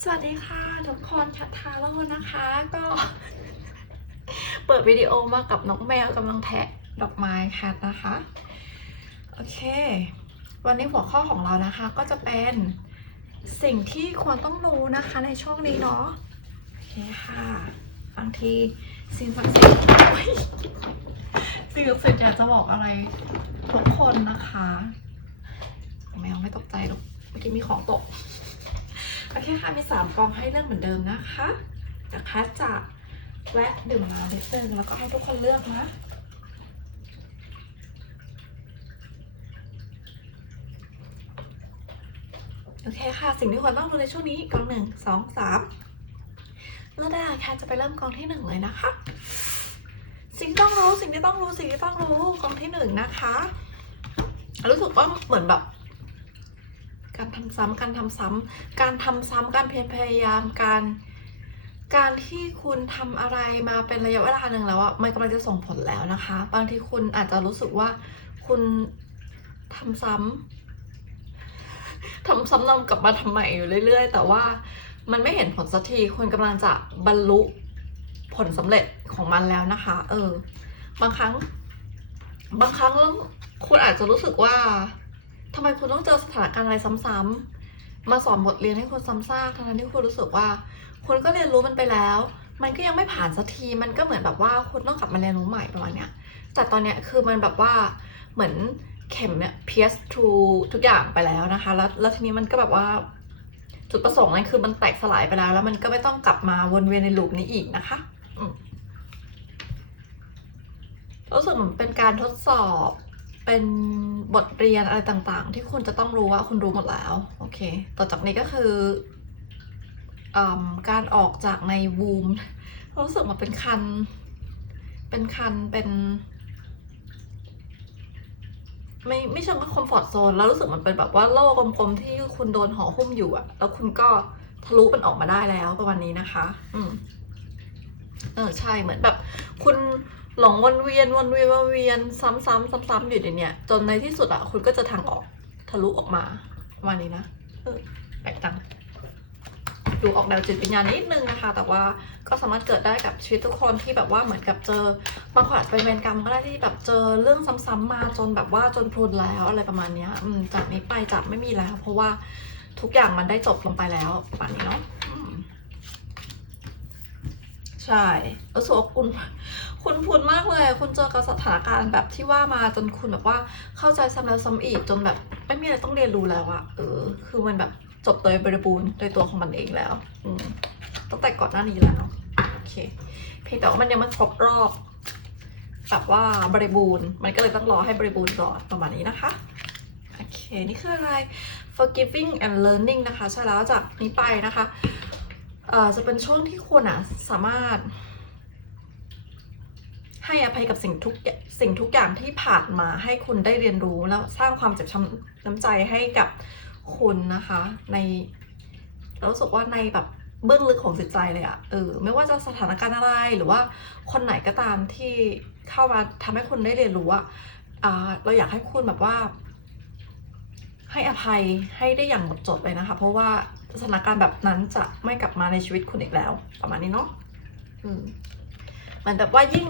สวัสดีค่ะทุกคนชัดทาโร่นะคะ ก็ เปิดวิดีโอมากับน้องแมวกำลังแทะดอกไม้ค่ะนะคะ โอเค วันนี้หัวข้อของเรานะคะก็จะเป็นสิ่งที่ควรต้องรู้นะคะในช่วงนี้เนาะโอเคค่ะบางทีสิ่งศักดิ์สิทธิ์สิ่งศักดิ์สิทธิ์อยากจะบอกอะไรทุกคนนะคะ แมวไม่ตกใจหรอกเมื่อกี้มีของตก โอเคค่ะ มีสามกองให้เลือกเหมือนเดิมนะคะเดี๋ยวคัสจะแวะดื่มน้ำนิดนึงแล้วก็ให้ทุกคนเลือกนะโอเคค่ะ สิ่งที่ควรต้องรู้ในช่วงนี้กองหนึ่งสองสามเริ่มได้ค่ะแคทจะไปเริ่มกองที่หนึ่งเลยนะคะ สิ่งต้องรู้สิ่งที่ต้องรู้สิ่งที่ต้องรู้กองที่หนึ่งนะคะ รู้สึกว่าเหมือนแบบ การทำซ้ำการทำซ้ำการทำซ้ำการเพียรพยายามการ การที่คุณทำอะไรมาเป็นระยะเวลาหนึ่งแล้วอะมันกำลังจะส่งผลแล้วนะคะ บางทีคุณอาจจะรู้สึกว่าคุณทำซ้ำทำซ้ำนำกลับมาทำใหม่อยู่เรื่อย ๆ แต่ว่ามันไม่เห็นผลสักทีคุณกำลังจะบรรลุผลสำเร็จของมันแล้วนะคะ เออ บางครั้ง บางครั้งแล้วคุณอาจจะรู้สึกว่า ทำไมคุณต้องเจอสถานการณ์อะไรซ้ำๆมาสอนบทเรียนให้คุณซ้ำซากทั้งที่คุณรู้สึกว่า คุณก็เรียนรู้มันไปแล้ว มันก็ยังไม่ผ่านสักที มันก็เหมือนแบบว่าคุณต้องกลับมาเรียนรู้ใหม่ประมาณเนี้ย แต่ตอนเนี้ยคือมันแบบว่าเหมือนเข็มเนี่ย pierce through ทุกอย่างไปแล้วนะคะ แล้วแล้วทีนี้มันก็แบบว่า จุดประสงค์นั้นคือมันแตกสลายไปแล้ว แล้วมันก็ไม่ต้องกลับมาวนเวียนในลูปนี้อีกนะคะรู้สึกเหมือนเป็นการทดสอบ เป็นบทเรียนอะไรต่างๆ ที่คุณจะต้องรู้ว่าคุณรู้หมดแล้ว โอเค ต่อจากนี้ก็คืออการออกจากในวูมรู้สึกว่าเป็นคัน เป็นคันเป็น ไม่ไม่เชิงว่าคอมฟอร์ทโซนแล้วรู้สึกมันเป็นแบบว่าโลกกลมๆที่คุณโดนห่อหุ้มอยู่อะแล้วคุณก็ทะลุมันออกมาได้แล้วประมาณนี้นะคะ อืมเออใช่เหมือนแบบ คุณ หลงวนเวียนวนเวียนวนเวียนซ้ำๆซ้ำๆอยู่ในเนี้ยจนในที่สุดอะคุณก็จะทางออกทะลุออกมาประมาณนี้นะเออแปลกจังดูออกแนวจิตวิญญาณนิดนึงนะคะ แต่ว่าก็สามารถเกิดได้กับชีวิตทุกคนที่แบบว่าเหมือนกับเจอบางคนอาจเป็นเวรกรรมก็ได้ที่แบบเจอเรื่องซ้ำๆมาจนแบบว่าจนพรุนแล้วอะไรประมาณนี้อืมจากนี้ไปจะไม่มีแล้ว เพราะว่าทุกอย่างมันได้จบลงไปแล้วประมาณนี้เนาะใช่รู้สึกว่าคุณ คุณพูนมากเลย คุณเจอกับสถานการณ์แบบที่ว่ามาจนคุณแบบว่าเข้าใจซ้ำแล้วซ้ำอีกจนแบบไม่มีอะไรต้องเรียนรู้แล้วอะเออ คือมันแบบจบโดยบริบูรณ์โดยตัวของมันเองแล้ว อืมตั้งแต่ก่อนหน้านี้แล้วโอเค เพียงแต่ว่ามันยังไม่ครบรอบแบบว่าบริบูรณ์ มันก็เลยต้องรอให้บริบูรณ์ก่อนประมาณนี้นะคะโอเคนี่คืออะไร forgiving and learning นะคะ ใช่แล้วจากนี้ไปนะคะเอ่อจะเป็นช่วงที่คุณอะสามารถ ให้อภัยกับสิ่งทุกสิ่งทุกอย่างที่ผ่านมาให้คุณได้เรียนรู้แล้วสร้างความเจ็บช้ำน้ำใจให้กับคุณนะคะ ในเรารู้สึกว่าในแบบเบื้องลึกของจิตใจเลยอะเออไม่ว่าจะสถานการณ์อะไรหรือว่าคนไหนก็ตามที่เข้ามาทำให้คุณได้เรียนรู้อะอ่าเราอยากให้คุณแบบว่า ให้อภัยให้ได้อย่างหมดจดเลยนะคะ เพราะว่าสถานการณ์แบบนั้นจะไม่กลับมาในชีวิตคุณอีกแล้ว ประมาณนี้เนาะอืม เหมือนแบบว่ายิ่ง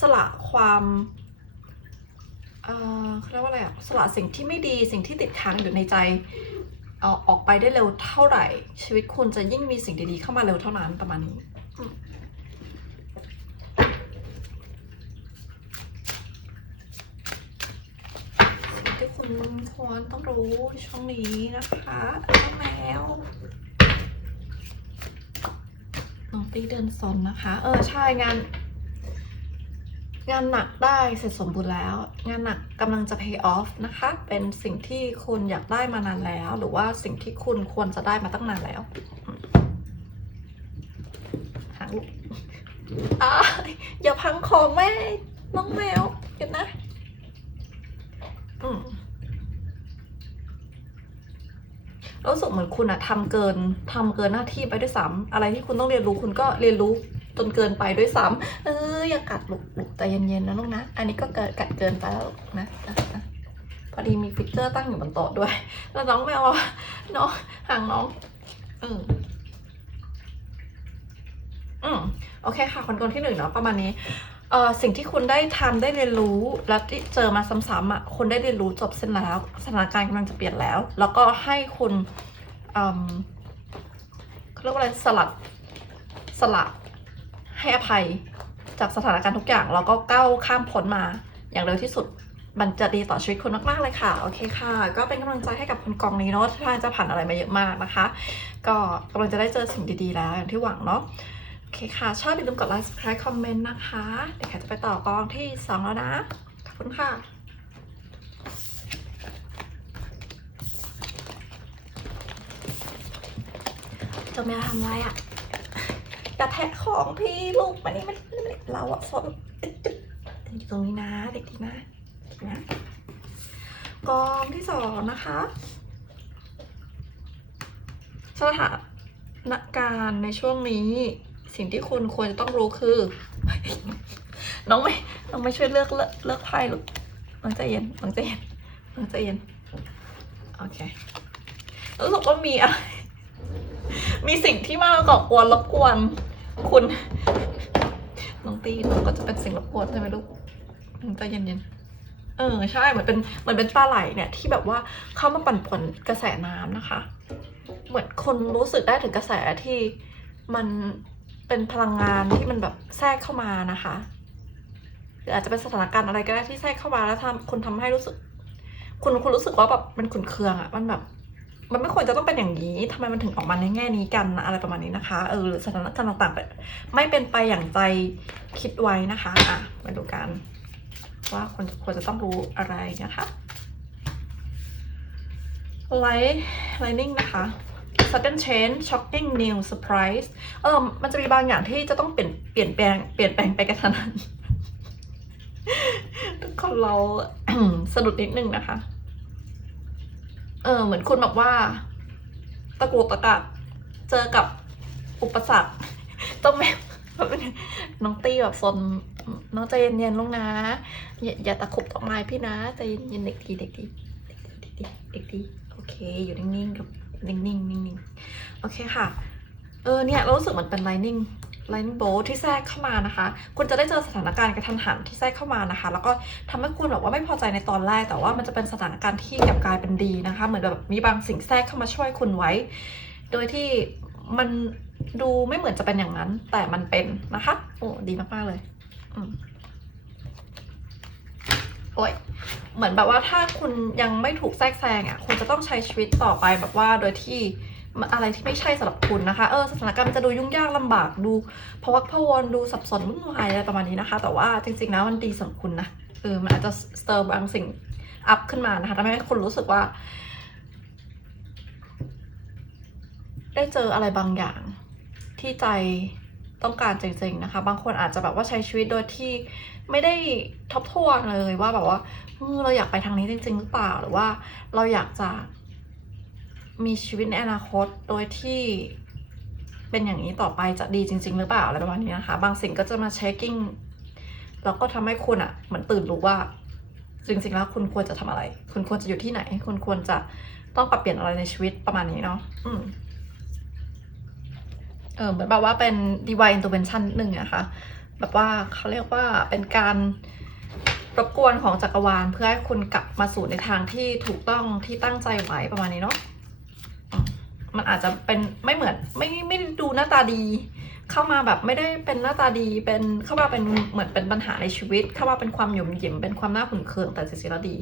สละความเอ่อเขาเรียกว่าอะไรอะสละสิ่งที่ไม่ดีสิ่งที่ติดค้างอยู่ในใจเอาออกไปได้เร็วเท่าไหร่ ชีวิตคุณจะยิ่งมีสิ่งดีๆเข้ามาเร็วเท่านั้นประมาณนี้สิ่งที่คุณควรต้องรู้ในช่วงนี้นะคะน้องแมวน้องตีเดินซนนะคะ เออ ใช่งาน งานหนักได้เสร็จสมบูรณ์แล้ว งานหนักกำลังจะ pay off นะคะ เป็นสิ่งที่คุณอยากได้มานานแล้ว หรือว่าสิ่งที่คุณควรจะได้มาตั้งนานแล้วหางลูกอ่าอย่าพังของแม่ น้องแมวเห็นนะอืมรู้สึกเหมือนคุณอะทำเกินทำเกินหน้าที่ไปด้วยซ้ำอะไรที่คุณต้องเรียนรู้คุณก็เรียนรู้ จนเกินไปด้วยซ้ำเอออย่ากัดลูกลูกใจเย็นๆนะลูกนะ อันนี้ก็เกิดกัดเกินไปแล้วนะนะพอดีมีฟิกเจอร์ตั้งอยู่บนโต๊ะด้วย แล้วน้องแมวอะน้องห่างน้องเอออืมโอเคค่ะคนกลที่หนึ่งเนาะประมาณนี้เอ่อสิ่งที่คุณได้ทำได้เรียนรู้แล้วที่เจอมาซ้ำๆอะคุณได้เรียนรู้จบเส้นแล้วสถานการณ์กำลังจะเปลี่ยนแล้ว แล้วก็ให้คุณเอืมเขาเรียกว่าอะไรสลัดสละ ให้อภัยจากสถานการณ์ทุกอย่าง แล้วก็ก้าวข้ามพ้นมาอย่างเร็วที่สุดมันจะดีต่อชีวิตคุณมากๆเลยค่ะ โอเคค่ะ ก็เป็นกำลังใจให้กับคุณกองนี้เนาะท่านจะผ่านอะไรมาเยอะมากนะคะ ก็กำลังจะได้เจอสิ่งดีๆแล้วอย่างที่หวังเนาะโอเคค่ะ ชอบอย่าลืมกดไลค์ subscribe คอมเมนต์นะคะเดี๋ยวแขกจะไปต่อกองที่ 2 แล้วนะ ขอบคุณค่ะจะมาทำอะไรอะ อย่าแทะของพี่ลูกมานี่มานี่มานี่เราอะสนอยู่ตรงนี้นะ เด็กดีนะเด็กดีนะกองที่สองนะคะสถานการณ์ในช่วงนี้ สิ่งที่คุณควรจะต้องรู้คือ น้องไม่น้องไม่ช่วยเลือกเลือกไพ่ลูกน้องใจเย็นน้องใจเย็นน้องใจเย็นโอเครู้สึกว่ามีอะไร มีสิ่งที่มาก่อกวนรบกวน คุณ น้องตีน้องก็จะเป็นสิ่งรบกวนใช่ไหมลูกน้องใจเย็นๆ เออใช่เหมือนเป็นเหมือนเป็นปลาไหลเนี่ยที่แบบว่าเข้ามาปั่นป่วนกระแสน้ำนะคะ เหมือนคนรู้สึกได้ถึงกระแสที่มันเป็นพลังงานที่มันแบบแทรกเข้ามานะคะหรืออาจจะเป็นสถานการณ์อะไรก็ได้ที่แทรกเข้ามาแล้วทำคุณทำให้รู้สึก คุณคุณรู้สึกว่าแบบมันขุนเคืองอะมันแบบ มันไม่ควรจะต้องเป็นอย่างนี้ทำไมมันถึงออกมาในแง่นี้กันนะอะไรประมาณนี้นะคะ เออสถานการณ์ต่างๆไม่เป็นไปอย่างใจคิดไว้นะคะ อะ มาดูกัน ว่าควรควรจะต้องรู้อะไรนะคะไลท์ไลนิ่งนะคะ sudden change shocking new surprise เออมันจะมีบางอย่างที่จะต้องเปลี่ยนเปลี่ยนแปลงเปลี่ยนแปลงไปกระทันหันทุกคนเราสะดุดนิดนึงนะคะ เออเหมือนคุณแบบว่า ตะกุกตะกักเจอกับอุปสรรค ต้องแบบน้องตี้แบบซนน้องใจเย็นๆลงนะอย่าอย่าตะคุบตอกไม้พี่นะใจเย็นๆเด็กดีเด็กดีเด็กดีเด็กดีเด็กดีโอเค อยู่นิ่งๆกับนิ่งๆนิ่งๆโอเคค่ะ เออเนี่ยเรารู้สึกเหมือนเป็น lightning lightning bolt ที่แทรกเข้ามานะคะ คุณจะได้เจอสถานการณ์กระทันหันที่แทรกเข้ามานะคะ แล้วก็ทำให้คุณแบบว่าไม่พอใจในตอนแรก แต่ว่ามันจะเป็นสถานการณ์ที่กลับกลายเป็นดีนะคะ เหมือนแบบมีบางสิ่งแทรกเข้ามาช่วยคุณไว้ โดยที่มันดูไม่เหมือนจะเป็นอย่างนั้น แต่มันเป็นนะคะ โอ้ดีมากๆเลยอโอ้ยเหมือนแบบว่าถ้าคุณยังไม่ถูกแทรกแซงอะ คุณจะต้องใช้ชีวิตต่อไปแบบว่าโดยที่ อะไรที่ไม่ใช่สำหรับคุณนะคะ เออสถานการณ์มันจะดูยุ่งยากลำบากดูพะวักพะวนดูสับสนวุ่นวายอะไรประมาณนี้นะคะ แต่ว่าจริงๆแล้วมันดีสำหรับคุณนะเออมันอาจจะสเตอร์บางสิ่งอัพขึ้นมานะคะทำให้คุณรู้สึกว่า ได้เจออะไรบางอย่างที่ใจต้องการจริงๆนะคะ บางคนอาจจะแบบว่าใช้ชีวิตโดยที่ไม่ได้ทบทวนเลยว่าแบบว่าเราอยากไปทางนี้จริง ๆ หรือเปล่าหรือว่าเราอยากจะ มีชีวิตในอนาคตโดยที่เป็นอย่างนี้ต่อไปจะดีจริง ๆ หรือเปล่าอะไรประมาณนี้นะคะ บางสิ่งก็จะมาเช็คกิ้งแล้วก็ทำให้คุณอะ่ะเหมือนตื่นรู้ว่า จริงๆแล้วคุณควรจะทำอะไร คุณควรจะอยู่ที่ไหน คุณควรจะต้องปรับเปลี่ยนอะไรในชีวิตประมาณนี้เนาะอืมเออเหมือนแบบว่าเป็น divine intervention นิดนึงอะค่ะแบบว่าเขาเรียกว่าเป็นการรบกวนของจักรวาลเพื่อให้คุณกลับมาสู่ในทางที่ถูกต้องที่ตั้งใจไว้ประมาณนี้เนาะ มันอาจจะเป็นไม่เหมือนไม่ไม่ได้ดูหน้าตาดี เข้ามาแบบไม่ได้เป็นหน้าตาดีเป็นเข้ามาเป็นเหมือนเป็นปัญหาในชีวิต เข้ามาเป็นความหยุ่มหยิมเป็นความน่าขุ่นเคืองแต่จริงๆแล้วดี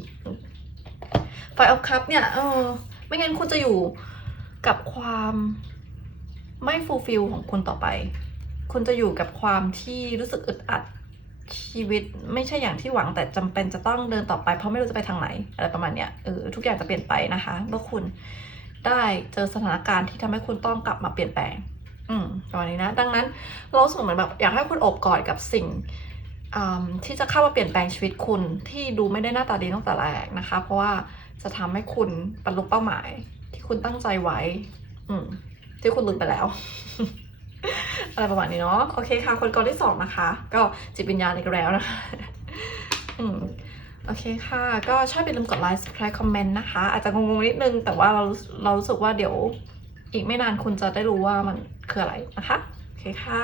ไฟออฟคัพเนี่ยเออไม่งั้นคุณจะอยู่กับความไม่ฟูลฟิลของคุณต่อไป คุณจะอยู่กับความที่รู้สึกอึดอัดชีวิตไม่ใช่อย่างที่หวังแต่จำเป็นจะต้องเดินต่อไปเพราะไม่รู้จะไปทางไหน อะไรประมาณเนี้ยเออทุกอย่างจะเปลี่ยนไปนะคะเมื่อคุณ ได้เจอสถานการณ์ที่ทำให้คุณต้องกลับมาเปลี่ยนแปลง อืมประมาณนี้นะ ดังนั้นเรารู้สึกเหมือนแบบอยากให้คุณอบกอดกับสิ่งที่จะเข้ามาเปลี่ยนแปลงชีวิตคุณที่ดูไม่ได้หน้าตาดีตั้งแต่แรกนะคะ เพราะว่าจะทำให้คุณบรรลุเป้าหมาย ที่คุณตั้งใจไว้ อืมที่คุณลืมไปแล้ว อะไรประมาณนี้เนาะโอเคค่ะ คนกองที่สองนะคะ ก็จิตวิญญาณอีกแล้วนะคะอืม โอเคค่ะ ก็ชอบอย่าลืมกดไลค์ subscribe คอมเมนต์นะคะ อาจจะงงๆนิดนึง แต่ว่าเราเรารู้สึกว่าเดี๋ยวอีกไม่นานคุณจะได้รู้ว่ามันคืออะไรนะคะ โอเคค่ะ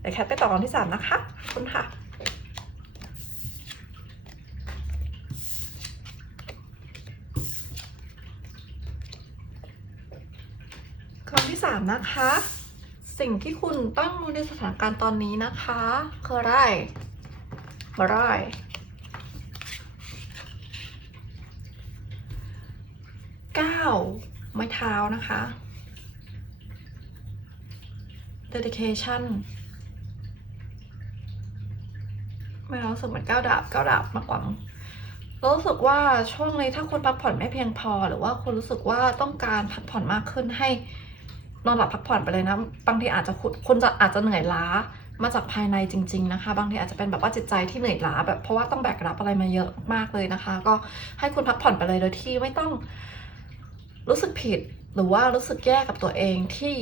เดี๋ยวแคทไปต่อกองที่สามนะคะขอบคุณค่ะคำที่สามนะคะ สิ่งที่คุณต้องรู้ในสถานการณ์ตอนนี้นะคะ คืออะไรอะไรก้าว ไม้เท้านะคะ dedication ไม่รู้สึกเหมือนก้าวดาบก้าวดาบมากกว่าแล้วรู้สึกว่าช่วงนี้ถ้าคุณพักผ่อนไม่เพียงพอ หรือว่าคุณรู้สึกว่าต้องการพักผ่อนมากขึ้นให้นอนหลับพักผ่อนไปเลยนะ บางทีอาจจะคุณคุณจะอาจจะเหนื่อยล้ามาจากภายในจริง ๆนะคะ บางทีอาจจะเป็นแบบว่าจิตใจที่เหนื่อยล้าแบบเพราะว่าต้องแบกรับอะไรมาเยอะมากเลยนะคะ ก็ให้คุณพักผ่อนไปเลยโดยที่ไม่ต้องรู้สึกผิด หรือว่ารู้สึกแย่กับตัวเองที่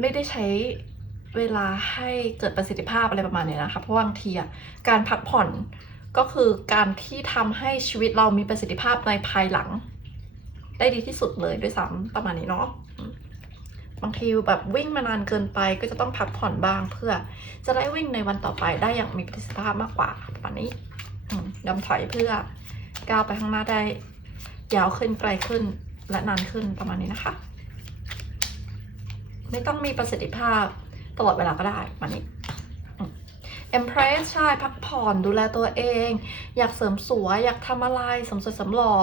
ไม่ได้ใช้เวลาให้เกิดประสิทธิภาพอะไรประมาณนี้นะคะเพราะบางทีอะการพักผ่อนก็คือการที่ทำให้ชีวิตเรามีประสิทธิภาพในภายหลัง ได้ดีที่สุดเลยด้วยซ้ำประมาณนี้เนาะบางทีแบบวิ่งมานานเกินไปก็จะต้องพักผ่อนบ้างเพื่อ จะได้วิ่งในวันต่อไปได้อย่างมีประสิทธิภาพมากกว่าประมาณนี้ยอมถอยเพื่อก้าวไปข้างหน้าได้ยาวขึ้นไกลขึ้น และนานขึ้นประมาณนี้นะคะ ไม่ต้องมีประสิทธิภาพตลอดเวลาก็ได้มานี้ Empress ใช่พักผ่อนดูแลตัวเอง อยากเสริมสวยอยากทำอะไรสมสวยสมหล่อ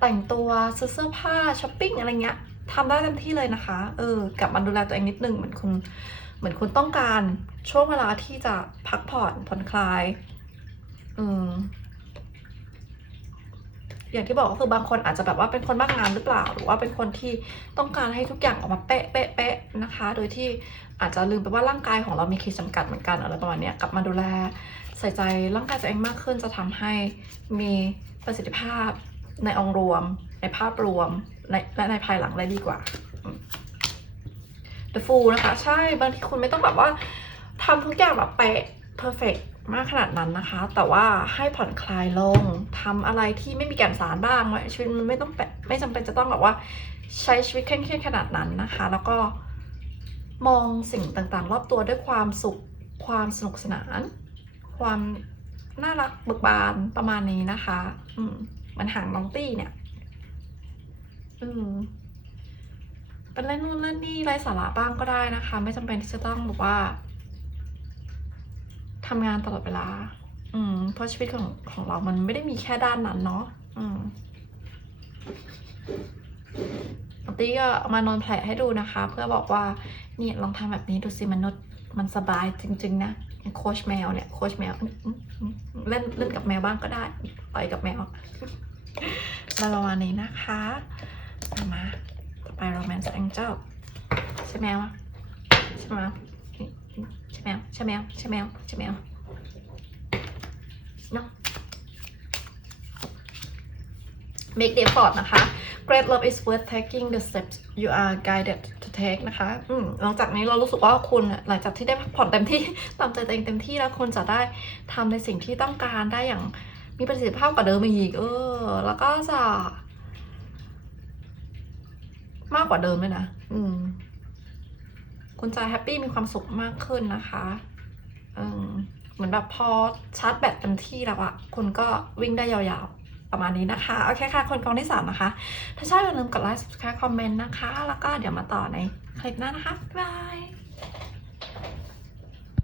แต่งตัวซื้อเสื้อผ้าช้อปปิ้งอะไรเงี้ยทำได้เต็มที่เลยนะคะ เออกลับมาดูแลตัวเองนิดนึงเหมือนคุณเหมือนคุณต้องการช่วงเวลาที่จะพักผ่อนผ่อนคลาย อืม อย่างที่บอกก็คือบางคนอาจจะแบบว่าเป็นคนบ้างานหรือเปล่า หรือว่าเป็นคนที่ต้องการให้ทุกอย่างออกมาเป๊ะเป๊ะเป๊ะนะคะ โดยที่อาจจะลืมไปว่าร่างกายของเรามีขีดจำกัดเหมือนกันอะไรประมาณนี้กลับมาดูแลใส่ใจร่างกายตัวเองมากขึ้น จะทำให้มีประสิทธิภาพในองค์รวม ในภาพรวมในและในภายหลังได้ดีกว่า The Fool นะคะ ใช่บางทีคุณไม่ต้องแบบว่าทำทุกอย่างแบบเป๊ะ perfect มากขนาดนั้นนะคะ แต่ว่าให้ผ่อนคลายลงทำอะไรที่ไม่มีแก่นสารบ้างไว้ชีวิตมันไม่ต้องไม่จำเป็นจะต้องแบบว่าใช้ชีวิตเคร่งเครียดขนาดนั้นนะคะ แล้วก็มองสิ่งต่างๆ รอบตัวด้วยความสุขความสนุกสนาน ความน่ารักเบิกบานประมาณนี้นะคะ อืมมันห่างน้องตี้เนี่ย อืมเป็นเล่นนู่นเล่นนี่ไร้สาระบ้างก็ได้นะคะ ไม่จำเป็นที่จะต้องแบบว่า ทำงานตลอดเวลา อืม เพราะชีวิตของของเรามันไม่ได้มีแค่ด้านนั้นเนาะ อืมปกติก็เอามานอนแผลให้ดูนะคะ เพื่อบอกว่าเนี่ยลองทำแบบนี้ดูสิมนุษย์มันสบายจริง ๆ นะโค้ชแมวเนี่ยโค้ชแมวอืมอืมอืมเล่นเล่นกับแมวบ้างก็ได้ต่อยกับแมวอะไรประมาณนี้นะคะเอามาต่อไป romance angel ใช่แมวอะใช่แม วนี่นี่ใช่แมวใช่แมวใช่แมวช่แมวเนาะ make the effort นะคะ great love is worth taking the steps you are guided to take นะคะอืมหลังจากนี้เรารู้สึกว่าคุณอะหลังจากที่ได้พักผ่อนเต็มที่ตามใจตัวเองเต็มที่แล้วคุณจะได้ทำในสิ่งที่ต้องการได้อย่างมีประสิทธิภาพกว่าเดิมอีก เออ แล้วก็จะ มากกว่าเดิมด้วยนะ อืม คุณจะแฮปปี้มีความสุขมากขึ้นนะคะอืมเหมือนแบบพอชาร์จแบตเต็มที่แล้วอะคุณก็วิ่งได้ยาวๆ ประมาณนี้นะคะ โอเคค่ะ คนกองที่สามนะคะ ถ้าชอบอย่าลืมกดไลค์ subscribe คอมเมนต์นะคะ แล้วก็เดี๋ยวมาต่อในคลิปหน้านะคะ บ๊ายบาย